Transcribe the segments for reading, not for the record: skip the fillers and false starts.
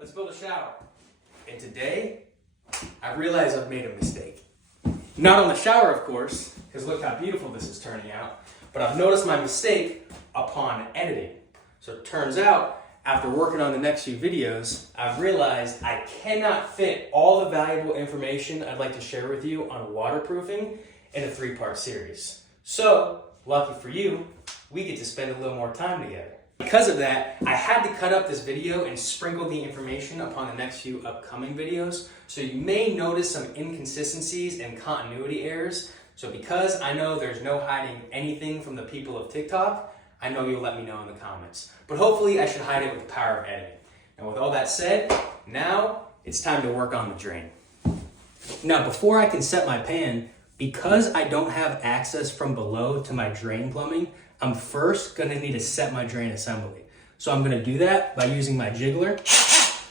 let's build a shower. And today, I realize I've made a mistake. Not on the shower, of course, because look how beautiful this is turning out, but I've noticed my mistake upon editing. So it turns out, after working on the next few videos, I've realized I cannot fit all the valuable information I'd like to share with you on waterproofing in a 3-part series. So, lucky for you, we get to spend a little more time together. Because of that, I had to cut up this video and sprinkle the information upon the next few upcoming videos. So you may notice some inconsistencies and continuity errors. So because I know there's no hiding anything from the people of TikTok, I know you'll let me know in the comments. But hopefully I should hide it with the power of editing. And with all that said, now it's time to work on the drain. Now before I can set my pan, because I don't have access from below to my drain plumbing, I'm first gonna need to set my drain assembly. So I'm gonna do that by using my jiggler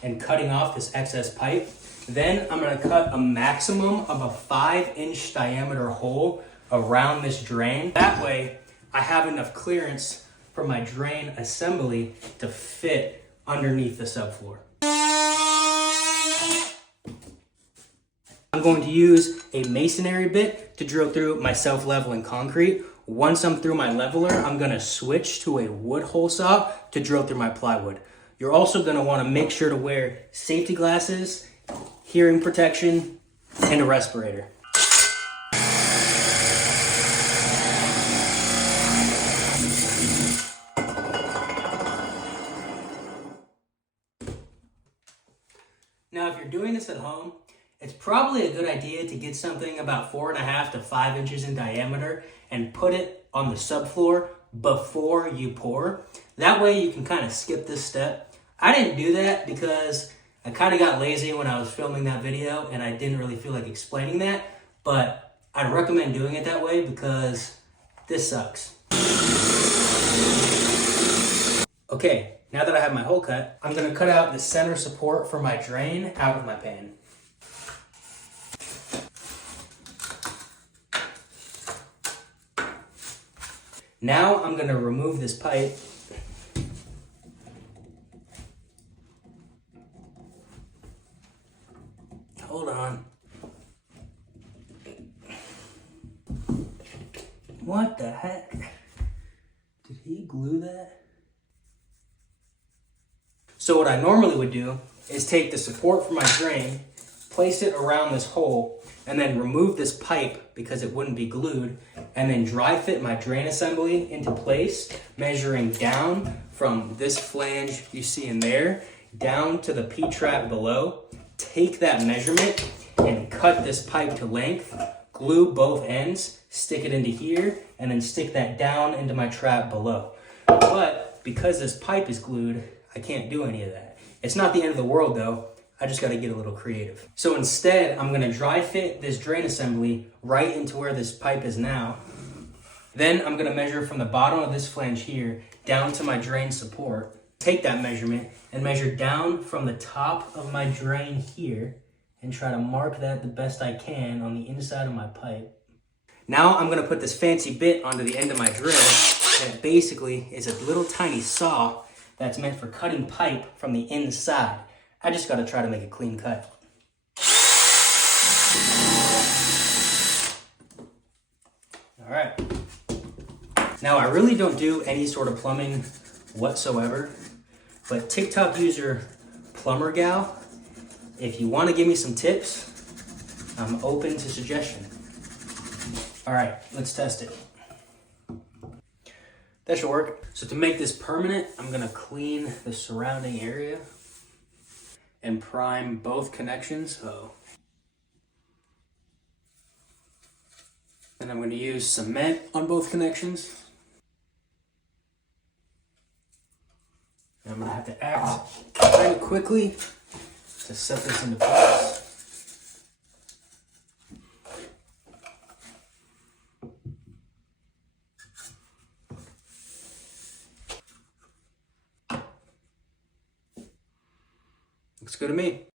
and cutting off this excess pipe. Then I'm gonna cut a maximum of a 5-inch diameter hole around this drain. That way I have enough clearance for my drain assembly to fit underneath the subfloor. I'm going to use a masonry bit to drill through my self-leveling concrete. Once I'm through my leveler, I'm gonna switch to a wood hole saw to drill through my plywood. You're also gonna wanna make sure to wear safety glasses, hearing protection, and a respirator. Now, if you're doing this at home, it's probably a good idea to get something about 4.5 to 5 inches in diameter and put it on the subfloor before you pour. That way you can kind of skip this step. I didn't do that because I kind of got lazy when I was filming that video and I didn't really feel like explaining that, but I'd recommend doing it that way because this sucks. Okay, now that I have my hole cut, I'm gonna cut out the center support for my drain out of my pan. Now I'm gonna remove this pipe. Hold on. What the heck? Did he glue that? So what I normally would do is take the support from my drain, place it around this hole, and then remove this pipe because it wouldn't be glued, and then dry fit my drain assembly into place, measuring down from this flange you see in there, down to the P-trap below. Take that measurement and cut this pipe to length, glue both ends, stick it into here, and then stick that down into my trap below. But because this pipe is glued, I can't do any of that. It's not the end of the world though. I just gotta get a little creative. So instead, I'm gonna dry fit this drain assembly right into where this pipe is now. Then I'm gonna measure from the bottom of this flange here down to my drain support. Take that measurement and measure down from the top of my drain here and try to mark that the best I can on the inside of my pipe. Now I'm gonna put this fancy bit onto the end of my drill, and it basically is a little tiny saw that's meant for cutting pipe from the inside. I just gotta try to make a clean cut. All right. Now I really don't do any sort of plumbing whatsoever, but TikTok user Plumber Gal, if you wanna give me some tips, I'm open to suggestion. All right, let's test it. That should work. So to make this permanent, I'm gonna clean the surrounding area and prime both connections. Then I'm gonna use cement on both connections. And I'm gonna have to act kind of quickly to set this into place. Looks good to me.